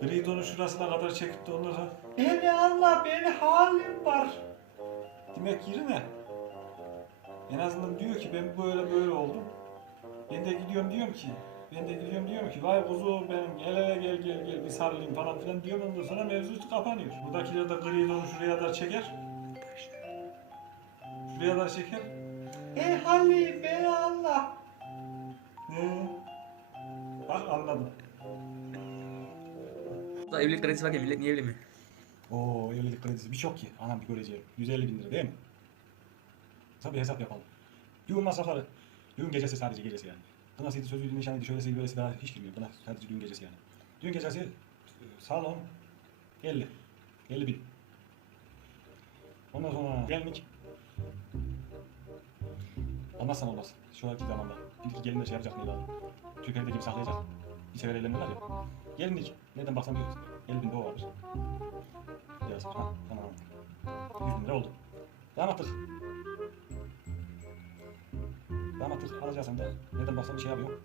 Gri donu şurasına kadar çekip de ondan sonra Beni anla beni halim var. demek yerine en azından diyor ki ben böyle böyle oldum. Ben de gidiyorum diyorum ki ben de gidiyorum diyorum ki vay kuzu benim gel hele gel gel gel bir sarılayım falan filan diyorum ondan sonra mevzu kapanıyor. Buradakiler de gri donu şuraya kadar çeker. Şuraya kadar çeker. Ben halim beni anla. Ne? Bak anladım. Da evlilik kredisi varken millet niye evlenmiyor? Oo evlilik kredisi bir çok ki. Anam bir göreceğim. 150 bin lira değil mi? Tabii hesap yapalım. Düğün masrafları. Düğün gecesi sadece gecesi yani. Kınasıydı, sözüydü, nişanıydı, şöylesiydi, böylesi daha hiç girmiyor. Kına sadece düğün gecesi yani. Düğün gecesi e, salon 50. 50 bin. Ondan sonra gelinlik. Anlatsam olmaz. Şu anki zamanda. Bir iki gelin de şey yapacak neydi abi. Türkiye'de gibi saklayacak. Bir sefer eğlenirler ya. Gelinlik. Nereden baksan görürüz. 50 bin dolar vardır. Biraz. Ha, tamam. 100 bin lira oldu. Damattır. Damattır. Alacaksan da nereden baksan bir şey yapıyorum.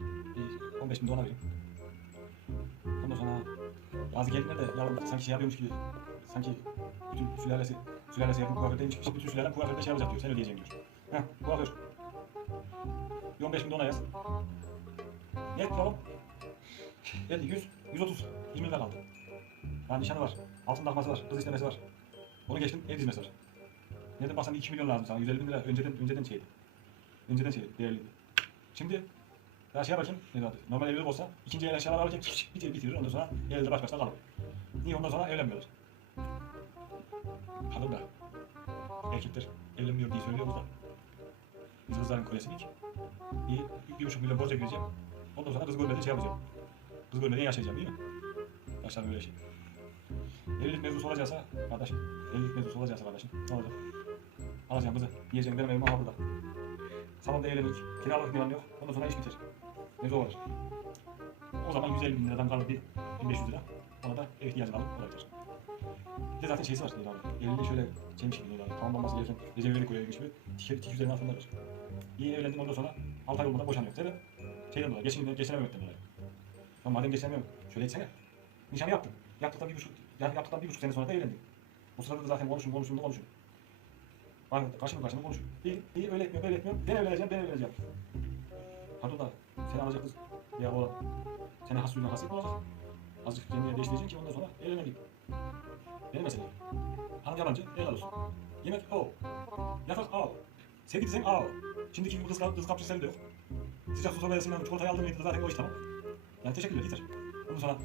Bir 15 bin dolar veriyorum. Ondan sonra bazı gelinler de yavrum sanki şey yapıyormuş gibi. Sanki bütün sülalesi, sülalesi yakın kuafördeymiş gibi. Bütün sülalem kuaförde şey yapacak diyor. Sen ödeyeceğim diyor. Heh, kuaför. Bir 15 bin dolar yaz. Net pro. 50, 100, 130. 20 lira kaldı. Yani nişanı var. Altın takması var. Kız istemesi var. Onu geçtim ev dizmesi var. Nereden baksan 2 milyon lazım sana. 150 bin lira önceden, önceden şeydi. Önceden şeydi. Değerliydi. Şimdi ya şey bakayım, neydi adı? Normal evlilik olsa ikinci el eşyalar alırken bitirir, şey bitirir. Ondan sonra elde baş başına kalır. Niye ondan sonra evlenmiyorlar? Kadın da erkekler evlenmiyor diye söylüyoruz da. Biz kızların kölesiydik. Bir, bir buçuk milyon borca gireceğim. Ondan sonra kız görmeden şey yapacağım. Kız görmeden yaşayacağım değil mi? Başlar böyle şey. Evlilik mevzusu olacaksa kardeşim, evlilik mevzusu olacaksa kardeşim ne olacak? Alacağım kızı, diyeceğim benim evim aha burada. Salonda evlendik, kiralık falan yok, ondan sonra iş biter. Mevzu olur. O zaman 150 bin liradan kalır bir 1500 lira. Ona da ev ihtiyacını alıp olacak. Bir de zaten şeysi var Neydi abi. Evliliği şöyle şeymiş gibi Neydi abi. Tamamlanması gereken Recep İvedik koyuyormuş gibi. Tik, tik üzerine altınlar var. İyi evlendim ondan sonra 6 ay olmadan boşanıyor. Sebep? Şeyden dolayı, geçin, geçinememekten dolayı. Lan madem geçinemiyorum, şöyle etsene. Nişanı yaptım. Yaptıktan bir buçuk, yaptıktan bir buçuk sene sonra da evlendik. O sırada da zaten konuşun, konuşun, konuşun. Bak karşımda karşımda konuşun. İyi, iyi öyle etmiyor, böyle etmiyor. Ben evleneceğim, ben evleneceğim. Pardon da seni alacak kız ya oğlan. Seni has suyuna hasret olacak. Azıcık kendine değiştireceksin ki ondan sonra evlenelim. Benim meselem. Hanım yabancı, helal olsun. Yemek o. Yatak al. Sevgili sen al. Şimdiki gibi kız, kız kapçı sende yok. Sıcak su sobasıyla çikolatayı aldın mıydı zaten o iş tamam. Yani teşekkürler yeter. Ondan sonra